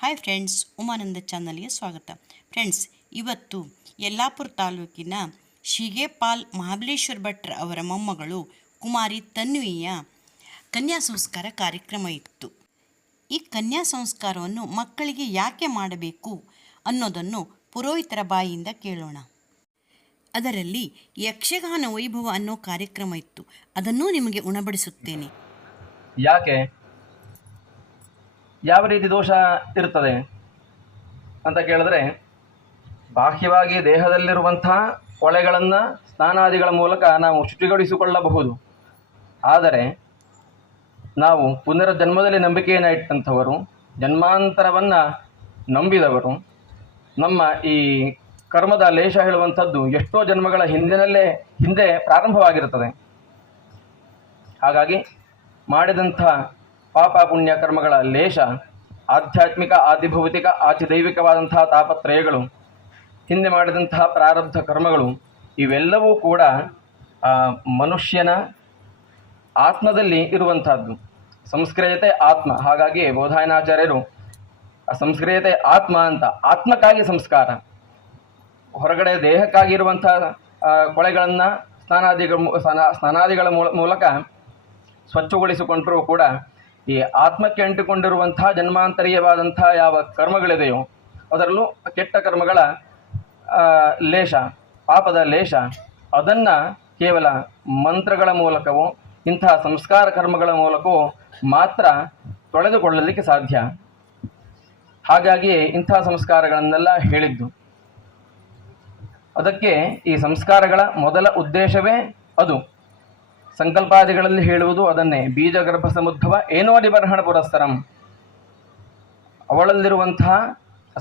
Hi friends, Umananda ಚಾನಲ್ಗೆ ಸ್ವಾಗತ. Friends, ಇವತ್ತು ಯಲ್ಲಾಪುರ ತಾಲೂಕಿನ ಶಿಗೇಪಾಲ್ ಮಹಾಬಲೇಶ್ವರ ಭಟ್ರ ಅವರ ಮೊಮ್ಮಗಳು ಕುಮಾರಿ ತನ್ವಿಯ ಕನ್ಯಾ ಸಂಸ್ಕಾರ ಕಾರ್ಯಕ್ರಮ ಇತ್ತು. ಈ ಕನ್ಯಾ ಸಂಸ್ಕಾರವನ್ನು ಮಕ್ಕಳಿಗೆ ಯಾಕೆ ಮಾಡಬೇಕು ಅನ್ನೋದನ್ನು ಪುರೋಹಿತರ ಬಾಯಿಯಿಂದ ಕೇಳೋಣ. ಅದರಲ್ಲಿ ಯಕ್ಷಗಾನ ವೈಭವ ಅನ್ನೋ ಕಾರ್ಯಕ್ರಮ ಇತ್ತು. ಅದನ್ನೂ ನಿಮಗೆ ಉಣಬಡಿಸುತ್ತೇನೆ. ಯಾಕೆ, ಯಾವ ರೀತಿ ದೋಷ ಇರ್ತದೆ ಅಂತ ಕೇಳಿದ್ರೆ, ಬಾಹ್ಯವಾಗಿ ದೇಹದಲ್ಲಿರುವಂತಹ ಕೊಳೆಗಳನ್ನು ಸ್ನಾನಾದಿಗಳ ಮೂಲಕ ನಾವು ಶುಚಿಗೊಳಿಸಿಕೊಳ್ಳಬಹುದು. ಆದರೆ ನಾವು ಪುನರ್ಜನ್ಮದಲ್ಲಿ ನಂಬಿಕೆಯನ್ನು ಇಟ್ಟಂಥವರು, ಜನ್ಮಾಂತರವನ್ನು ನಂಬಿದವರು, ನಮ್ಮ ಈ ಕರ್ಮದ ಲೇಷ ಹೇಳುವಂಥದ್ದು ಎಷ್ಟೋ ಜನ್ಮಗಳ ಹಿಂದೆ ಪ್ರಾರಂಭವಾಗಿರುತ್ತದೆ. ಹಾಗಾಗಿ ಮಾಡಿದಂಥ ಪಾಪ ಪುಣ್ಯ ಕರ್ಮಗಳ ಲೇಷ, ಆಧ್ಯಾತ್ಮಿಕ, ಆದಿಭೌತಿಕ, ಆತಿದೈವಿಕವಾದಂತಹ ತಾಪತ್ರಯಗಳು, ಹಿಂದೆ ಮಾಡಿದಂತಹ ಪ್ರಾರಬ್ಧ ಕರ್ಮಗಳು, ಇವೆಲ್ಲವೂ ಕೂಡ ಮನುಷ್ಯನ ಆತ್ಮದಲ್ಲಿ ಇರುವಂತಹದ್ದು. ಸಂಸ್ಕ್ರಿಯತೆ ಆತ್ಮ. ಹಾಗಾಗಿ ಬೋಧಾಯನಾಚಾರ್ಯರು ಸಂಸ್ಕ್ರಿಯತೆ ಆತ್ಮ ಅಂತ, ಆತ್ಮಕ್ಕಾಗಿ ಸಂಸ್ಕಾರ, ಹೊರಗಡೆ ದೇಹಕ್ಕಾಗಿರುವಂತಹ ಕೊಳೆಗಳನ್ನು ಸ್ನಾನಾದಿಗಳ ಮೂಲಕ ಸ್ವಚ್ಛಗೊಳಿಸಿಕೊಂಡರೂ ಕೂಡ ಈ ಆತ್ಮಕ್ಕೆ ಅಂಟಿಕೊಂಡಿರುವಂತಹ ಜನ್ಮಾಂತರೀಯವಾದಂತಹ ಯಾವ ಕರ್ಮಗಳಿದೆಯೋ ಅದರಲ್ಲೂ ಕೆಟ್ಟ ಕರ್ಮಗಳ ಲೇಷ, ಪಾಪದ ಲೇಷ, ಅದನ್ನು ಕೇವಲ ಮಂತ್ರಗಳ ಮೂಲಕವೋ ಇಂತಹ ಸಂಸ್ಕಾರ ಕರ್ಮಗಳ ಮೂಲಕವೋ ಮಾತ್ರ ತೊಳೆದುಕೊಳ್ಳಲಿಕ್ಕೆ ಸಾಧ್ಯ. ಹಾಗಾಗಿ ಇಂತಹ ಸಂಸ್ಕಾರಗಳನ್ನೆಲ್ಲ ಹೇಳಿದ್ದು. ಅದಕ್ಕೆ ಈ ಸಂಸ್ಕಾರಗಳ ಮೊದಲ ಉದ್ದೇಶವೇ ಅದು. ಸಂಕಲ್ಪಾದಿಗಳಲ್ಲಿ ಹೇಳುವುದು ಅದನ್ನೇ. ಬೀಜಗರ್ಭ ಸಮುದ್ಭವ ಏನೋ ನಿಬರ್ಹಣ ಪುರಸ್ಸರಂ. ಅವಳಲ್ಲಿರುವಂತಹ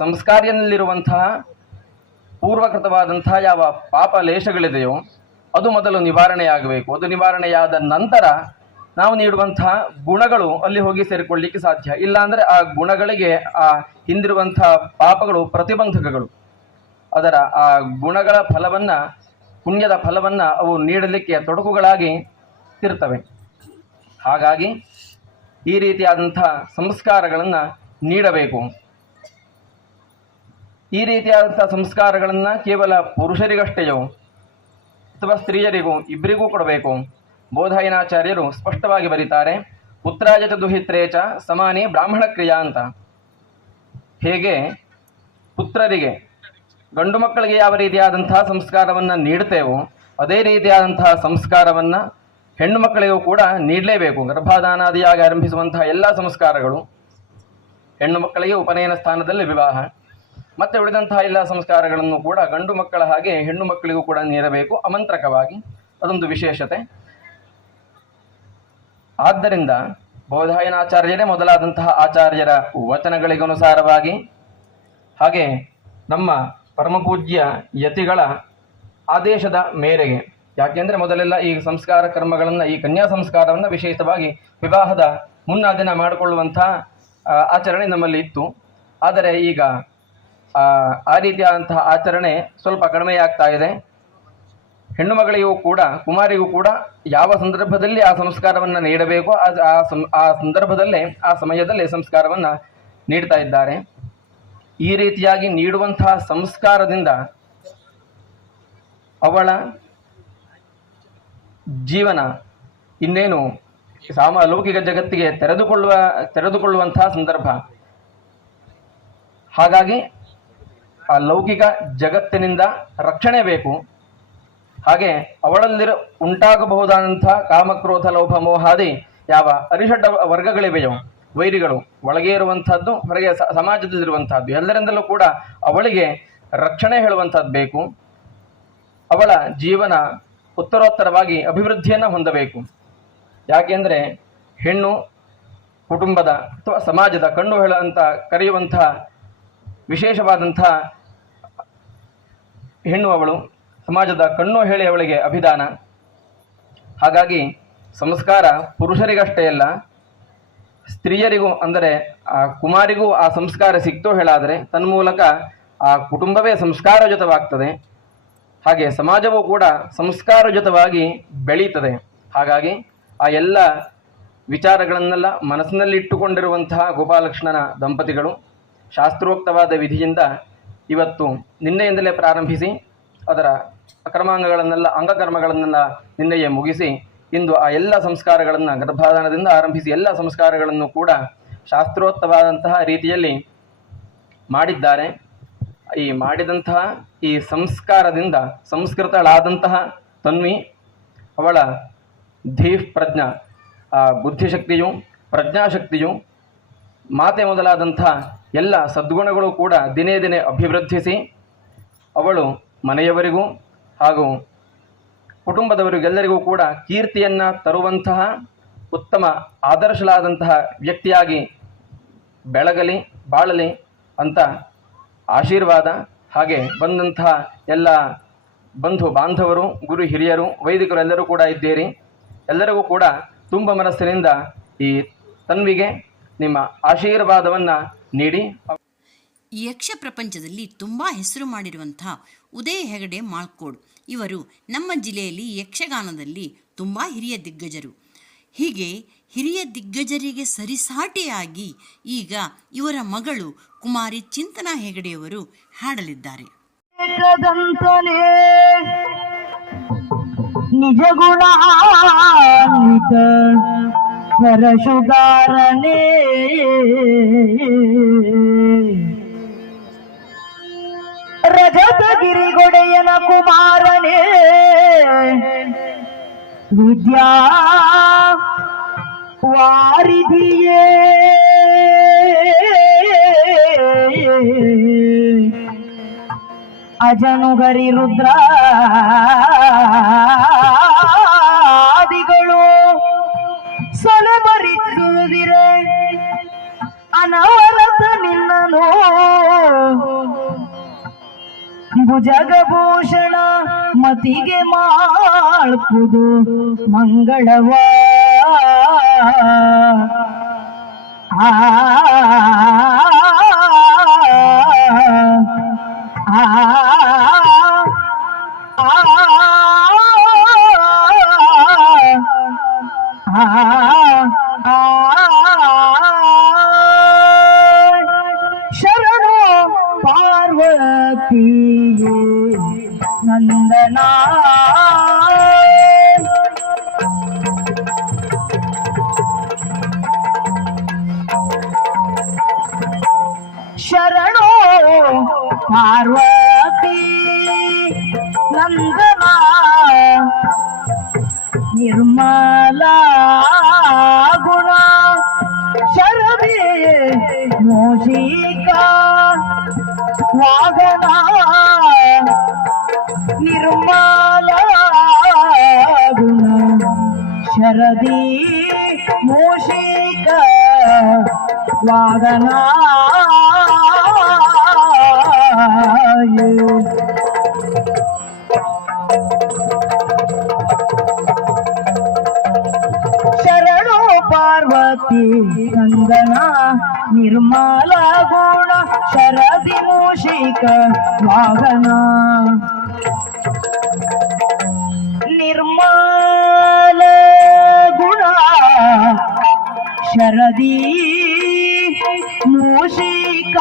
ಸಂಸ್ಕಾರಿಯಲ್ಲಿರುವಂತಹ ಪೂರ್ವಕೃತವಾದಂತಹ ಯಾವ ಪಾಪ ಲೇಷಗಳಿದೆಯೋ ಅದು ಮೊದಲು ನಿವಾರಣೆಯಾಗಬೇಕು. ಅದು ನಿವಾರಣೆಯಾದ ನಂತರ ನಾವು ನೀಡುವಂತಹ ಗುಣಗಳು ಅಲ್ಲಿ ಹೋಗಿ ಸೇರಿಕೊಳ್ಳಲಿಕ್ಕೆ ಸಾಧ್ಯ. ಇಲ್ಲಾಂದರೆ ಆ ಗುಣಗಳಿಗೆ ಆ ಹಿಂದಿರುವಂತಹ ಪಾಪಗಳು ಪ್ರತಿಬಂಧಕಗಳು. ಅದರ ಆ ಗುಣಗಳ ಫಲವನ್ನು, ಪುಣ್ಯದ ಫಲವನ್ನು ಅವು ನೀಡಲಿಕ್ಕೆ ತೊಡಕುಗಳಾಗಿ ಇರ್ತವೆ. ಹಾಗಾಗಿ ಈ ರೀತಿಯಾದಂಥ ಸಂಸ್ಕಾರಗಳನ್ನು ನೀಡಬೇಕು. ಈ ರೀತಿಯಾದಂಥ ಸಂಸ್ಕಾರಗಳನ್ನು ಕೇವಲ ಪುರುಷರಿಗಷ್ಟೆಯೋ ಅಥವಾ ಸ್ತ್ರೀಯರಿಗೂ ಇಬ್ಬರಿಗೂ ಕೊಡಬೇಕು. ಬೋಧಾಯನಾಚಾರ್ಯರು ಸ್ಪಷ್ಟವಾಗಿ ಬರೀತಾರೆ, ಪುತ್ರಾಜ ದುಹಿತ್ರೇಚ ಸಮಾನಿ ಬ್ರಾಹ್ಮಣ ಕ್ರಿಯಾ ಅಂತ. ಹೇಗೆ ಪುತ್ರರಿಗೆ, ಗಂಡು ಮಕ್ಕಳಿಗೆ ಯಾವ ರೀತಿಯಾದಂತಹ ಸಂಸ್ಕಾರವನ್ನು ನೀಡ್ತೇವೋ ಅದೇ ರೀತಿಯಾದಂತಹ ಸಂಸ್ಕಾರವನ್ನು ಹೆಣ್ಣು ಮಕ್ಕಳಿಗೂ ಕೂಡ ನೀಡಲೇಬೇಕು. ಗರ್ಭಾಧಾನಾದಿಯಾಗಿ ಆರಂಭಿಸುವಂತಹ ಎಲ್ಲ ಸಂಸ್ಕಾರಗಳು, ಹೆಣ್ಣು ಮಕ್ಕಳಿಗೆ ಉಪನಯನ ಸ್ಥಾನದಲ್ಲಿ ವಿವಾಹ, ಮತ್ತೆ ಉಳಿದಂತಹ ಎಲ್ಲ ಸಂಸ್ಕಾರಗಳನ್ನು ಕೂಡ ಗಂಡು ಮಕ್ಕಳ ಹಾಗೆ ಹೆಣ್ಣು ಮಕ್ಕಳಿಗೂ ಕೂಡ ನೀಡಬೇಕು ಅಮಂತ್ರಕವಾಗಿ. ಅದೊಂದು ವಿಶೇಷತೆ. ಆದ್ದರಿಂದ ಬೋಧಾಯನಾಚಾರ್ಯರೇ ಮೊದಲಾದಂತಹ ಆಚಾರ್ಯರ ವಚನಗಳಿಗನುಸಾರವಾಗಿ, ಹಾಗೆ ನಮ್ಮ ಪರಮಪೂಜ್ಯ ಯತಿಗಳ ಆದೇಶದ ಮೇರೆಗೆ, ಯಾಕೆಂದರೆ ಮೊದಲೆಲ್ಲ ಈ ಸಂಸ್ಕಾರ ಕರ್ಮಗಳನ್ನು, ಈ ಕನ್ಯಾ ಸಂಸ್ಕಾರವನ್ನು ವಿಶೇಷವಾಗಿ ವಿವಾಹದ ಮುನ್ನ ದಿನ ಮಾಡಿಕೊಳ್ಳುವಂಥ ಆಚರಣೆ ನಮ್ಮಲ್ಲಿ ಇತ್ತು. ಆದರೆ ಈಗ ಆ ರೀತಿಯಾದಂತಹ ಆಚರಣೆ ಸ್ವಲ್ಪ ಕಡಿಮೆಯಾಗ್ತಾ ಇದೆ. ಹೆಣ್ಣು ಮಗಳಿಗೂ ಕೂಡ, ಕುಮಾರಿಗೂ ಕೂಡ ಯಾವ ಸಂದರ್ಭದಲ್ಲಿ ಆ ಸಂಸ್ಕಾರವನ್ನು ನೀಡಬೇಕು ಆ ಸಂದರ್ಭದಲ್ಲೇ, ಆ ಸಮಯದಲ್ಲೇ ಸಂಸ್ಕಾರವನ್ನು ನೀಡ್ತಾ ಇದ್ದಾರೆ. ಈ ರೀತಿಯಾಗಿ ನೀಡುವಂತಹ ಸಂಸ್ಕಾರದಿಂದ ಅವಳ ಜೀವನ ಇನ್ನೇನು ಲೌಕಿಕ ಜಗತ್ತಿಗೆ ತೆರೆದುಕೊಳ್ಳುವಂತಹ ಸಂದರ್ಭ. ಹಾಗಾಗಿ ಆ ಲೌಕಿಕ ಜಗತ್ತಿನಿಂದ ರಕ್ಷಣೆ ಬೇಕು. ಹಾಗೆ ಅವಳಲ್ಲಿರೋ ಉಂಟಾಗಬಹುದಾದಂತಹ ಕಾಮಕ್ರೋಧ ಲೋಭ ಮೋಹಾದಿ ಯಾವ ಅರಿಷಡ್ ವರ್ಗಗಳಿವೆಯೋ, ವೈರಿಗಳು, ಒಳಗೆ ಇರುವಂತಹದ್ದು, ಹೊರಗೆ ಸಮಾಜದಲ್ಲಿರುವಂತಹದ್ದು, ಎಲ್ಲರಿಂದಲೂ ಕೂಡ ಅವಳಿಗೆ ರಕ್ಷಣೆ ಹೇಳುವಂಥದ್ದು ಬೇಕು. ಅವಳ ಜೀವನ ಉತ್ತರೋತ್ತರವಾಗಿ ಅಭಿವೃದ್ಧಿಯನ್ನು ಹೊಂದಬೇಕು. ಯಾಕೆಂದರೆ ಹೆಣ್ಣು ಕುಟುಂಬದ ಅಥವಾ ಸಮಾಜದ ಕಣ್ಣು ಹೇಳುವಂಥ ಕರೆಯುವಂತಹ ವಿಶೇಷವಾದಂತಹ ಹೆಣ್ಣು. ಅವಳು ಸಮಾಜದ ಕಣ್ಣು ಹೇಳಿ ಅವಳಿಗೆ ಅಭಿದಾನ. ಹಾಗಾಗಿ ಸಂಸ್ಕಾರ ಪುರುಷರಿಗಷ್ಟೇ ಅಲ್ಲ, ಸ್ತ್ರೀಯರಿಗೂ, ಅಂದರೆ ಆ ಕುಮಾರಿಗೂ ಆ ಸಂಸ್ಕಾರ ಸಿಕ್ತೋ ಹೇಳಾದರೆ ತನ್ಮೂಲಕ ಆ ಕುಟುಂಬವೇ ಸಂಸ್ಕಾರಯುತವಾಗ್ತದೆ. ಹಾಗೆ ಸಮಾಜವೂ ಕೂಡ ಸಂಸ್ಕಾರಯುತವಾಗಿ ಬೆಳೀತದೆ. ಹಾಗಾಗಿ ಆ ಎಲ್ಲ ವಿಚಾರಗಳನ್ನೆಲ್ಲ ಮನಸ್ಸಿನಲ್ಲಿ ಇಟ್ಟುಕೊಂಡಿರುವಂತಹ ಗೋಪಾಲಕೃಷ್ಣನ ದಂಪತಿಗಳು ಶಾಸ್ತ್ರೋಕ್ತವಾದ ವಿಧಿಯಿಂದ ಇವತ್ತು ನಿನ್ನೆಯಿಂದಲೇ ಪ್ರಾರಂಭಿಸಿ ಅದರ ಅಂಗಕರ್ಮಗಳನ್ನೆಲ್ಲ ನಿನ್ನೆಯೇ ಮುಗಿಸಿ ಇಂದು ಆ ಎಲ್ಲ ಸಂಸ್ಕಾರಗಳನ್ನು ಗರ್ಭಾಧಾನದಿಂದ ಆರಂಭಿಸಿ ಎಲ್ಲ ಸಂಸ್ಕಾರಗಳನ್ನು ಕೂಡ ಶಾಸ್ತ್ರೋಕ್ತವಾದಂತಹ ರೀತಿಯಲ್ಲಿ ಮಾಡಿದ್ದಾರೆ. ಈ ಮಾಡಿದಂತಹ ಈ ಸಂಸ್ಕಾರದಿಂದ ಸಂಸ್ಕೃತಳಾದಂತಹ ತನ್ವಿ ಅವಳ ಧೀಫ್ ಪ್ರಜ್ಞಾ, ಆ ಬುದ್ಧಿಶಕ್ತಿಯು ಪ್ರಜ್ಞಾಶಕ್ತಿಯು ಮಾತೆ ಮೊದಲಾದಂತಹ ಎಲ್ಲ ಸದ್ಗುಣಗಳು ಕೂಡ ದಿನೇ ದಿನೇ ಅಭಿವೃದ್ಧಿಸಿ ಅವಳು ಮನೆಯವರಿಗೂ ಹಾಗೂ ಕುಟುಂಬದವರಿಗೆಲ್ಲರಿಗೂ ಕೂಡ ಕೀರ್ತಿಯನ್ನು ತರುವಂತಹ ಉತ್ತಮ ಆದರ್ಶಲಾದಂತಹ ವ್ಯಕ್ತಿಯಾಗಿ ಬೆಳಗಲಿ ಬಾಳಲಿ ಅಂತ ಆಶೀರ್ವಾದ. ಹಾಗೆ ಬಂದಂತಹ ಎಲ್ಲ ಬಂಧು ಬಾಂಧವರು, ಗುರು ಹಿರಿಯರು, ವೈದಿಕರು ಎಲ್ಲರೂ ಕೂಡ ಇದ್ದೀರಿ. ಎಲ್ಲರಿಗೂ ಕೂಡ ತುಂಬ ಮನಸ್ಸಿನಿಂದ ಈ ತನ್ವಿಗೆ ನಿಮ್ಮ ಆಶೀರ್ವಾದವನ್ನು ನೀಡಿ. ಯಕ್ಷ ಪ್ರಪಂಚದಲ್ಲಿ ತುಂಬ ಹೆಸರು ಮಾಡಿರುವಂಥ ಉದಯ ಹೆಗಡೆ ಮಾಳ್ಕೋಡ್ ಇವರು ನಮ್ಮ ಜಿಲ್ಲೆಯಲ್ಲಿ ಯಕ್ಷಗಾನದಲ್ಲಿ ತುಂಬ ಹಿರಿಯ ದಿಗ್ಗಜರು. ಹೀಗೆ ಹಿರಿಯ ದಿಗ್ಗಜರಿಗೆ ಸರಿಸಾಟಿಯಾಗಿ ಈಗ ಇವರ ಮಗಳು ಕುಮಾರಿ ಚಿಂತನಾ ಹೆಗಡೆಯವರು ಹಾಡಲಿದ್ದಾರೆ. ನಿಜ ಗುಣಾನ್ವಿತ ಪರಶುಗಾರನೇ ರಜತಗಿರಿಗೊಡೆಯನ ಕುಮಾರನೇ ವಿದ್ಯಾ ವಾರಿಧಿಯೇ ಅಜನುಗರಿ ರುದ್ರಾದಿಗಳು ಸೊಲಬರಿಸುವುದಿರೆ ಅನವರತ ನಿನ್ನನು ಭುಜಗಭೂಷಣ ಮತಿಗೆ ಮಾಡ್ಪುದು ಮಂಗಳವ ಶರಣು ಪಾರ್ವತಿ ನಂದನ ಶರಣು ಪಾರ್ವತಿ ನಂದನ ನಿರ್ಮಲ ಗುಣ ಶರದಿ ಮೋಷಿಕ ವಾಗನ ನಿರ್ಮಲ ಗುಣ ಶರದಿ ಮೋಷಿಕ ವಾಗನ ಶರಣು ಪಾರ್ವತಿ ನಂದನ ನಿರ್ಮಲ ಗುಣ ಶರದಿ ಮೂಷಿಕ ವಾಹನ ನಿರ್ಮಲ ಗುಣ ಶರದಿ ಮೂಷಿಕ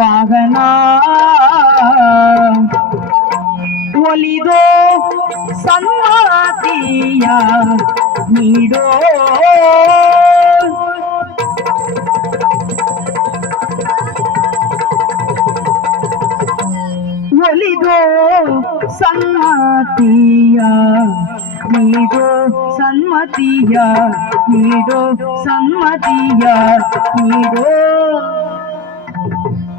ವಾಹನ ಒಲಿದೋ ಸನ್ಮತಿಯ ನೀಡೋ ಒಲಿದೋ ಸನ್ಮತಿಯ ನೀಡೋ ಸನ್ಮತಿಯ ನೀಡೋ ಸನ್ಮತಿಯ ನೀಡೋ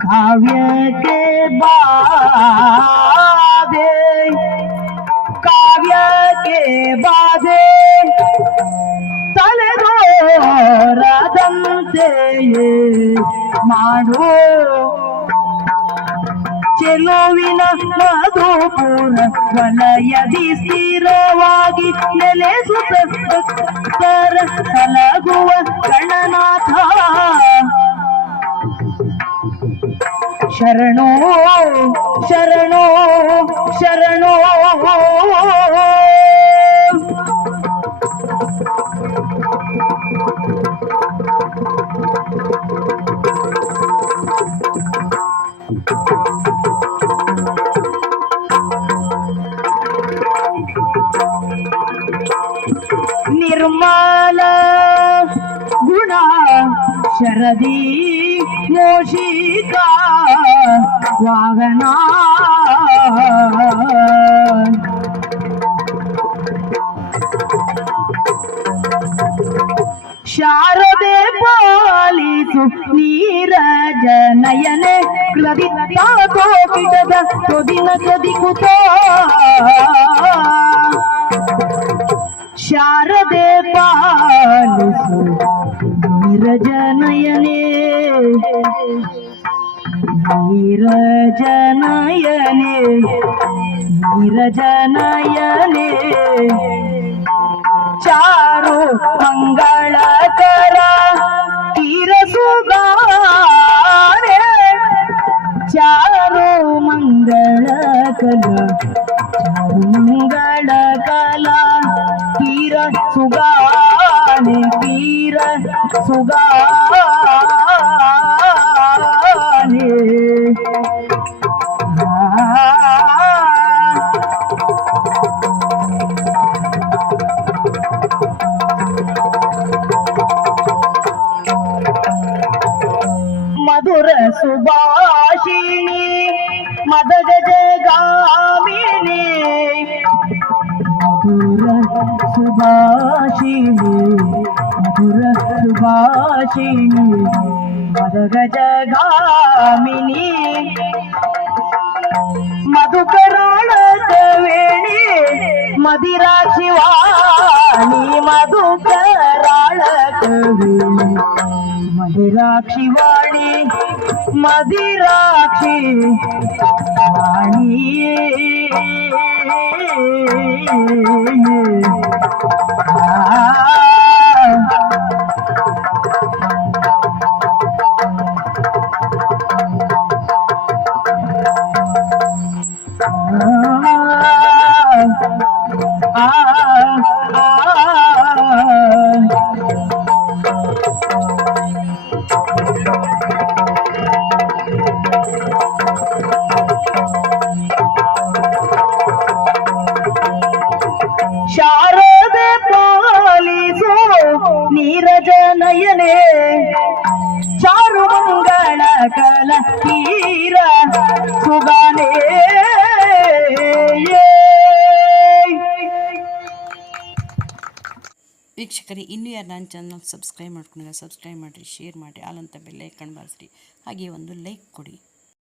ಕಾವ್ಯಕ್ಕೆ ಬಾಧೆ ಕಾವ್ಯಕ್ಕೆ ಬಾಧೆ ತಲೆದೋರದಂತೆಯೇ ಮಾಡೋ ಚೆಲುವಿನ ಮಧುಪುರ ವಲಯದಿ ಸ್ಥಿರವಾಗಿ ನೆಲೆಸುತ್ತ ಸಲಗುವ ಗಣನಾಥ ಶರಣೋ ಶರಣೋ ಶರಣೋ ವರದಿ ಮೂಷಿಕಾ ವಾಹನ ಶಾರದೆ ಪಾಲಿಸು ನೀರಜನಯನೆ ಕ್ಲದಿತಾಕೋಕಿಟದ ತೊದಿನ ಕದಿಕುತ ಶಾರದೆ ಪಾಲಿಸು ನೀರಜನಯನೆ ನೀರಜನಯನೆ ನೀರಜನಯನೆ ಚಾರು ಮಂಗಳಕರ ತೀರಸುಗಾರೆ ಚಾರು ಮಂಗಳಕಲ ಚಾರು ಮಂಗಳಕಲ ತೀರ ಸುಗಾನೆ ತೀರ ಸುಗಾನೆ ಮಧುರ ಸುಭಾಷಿಣಿ ಮದಗಜಗಾಮಿನಿ ಮಧುರ ಸುಭಾಷಿಣಿ ಮಧುರ ಸುಭಾಷಿಣಿ ಮದಗಜಗಾಮಿನಿ ಮಧುಕರಾಳದ ವೇಣಿ ಮದಿರಾಕ್ಷಿ ವಾಣಿ ಮಧುಕರಾಳದ ವೇಣಿ ಮದಿರಾಕ್ಷಿ ವಾಣಿ ಮದಿರಾಕ್ಷಿ ವಾಣಿ ಶಾರದೆ ಪಾಲಿಸು ನೀರಜನಯನೆ ಚಾರು ಮಂಗಳ ಕಲ ತೀರ ಸುಗಾನೆ ವೀಕ್ಷಕರೇ, ಇನ್ನೂ ಯಾರು ನನ್ನ ಚಾನಲ್ ಸಬ್ಸ್ಕ್ರೈಬ್ ಮಾಡ್ಕೊಂಡಿಲ್ಲ ಸಬ್ಸ್ಕ್ರೈಬ್ ಮಾಡಿರಿ, ಶೇರ್ ಮಾಡಿರಿ, ಆಲಂತ ಬೆಲ್ಲೈಕನ್ ಬಾರಿಸ್ರಿ, ಹಾಗೆ ಒಂದು ಲೈಕ್ ಕೊಡಿ.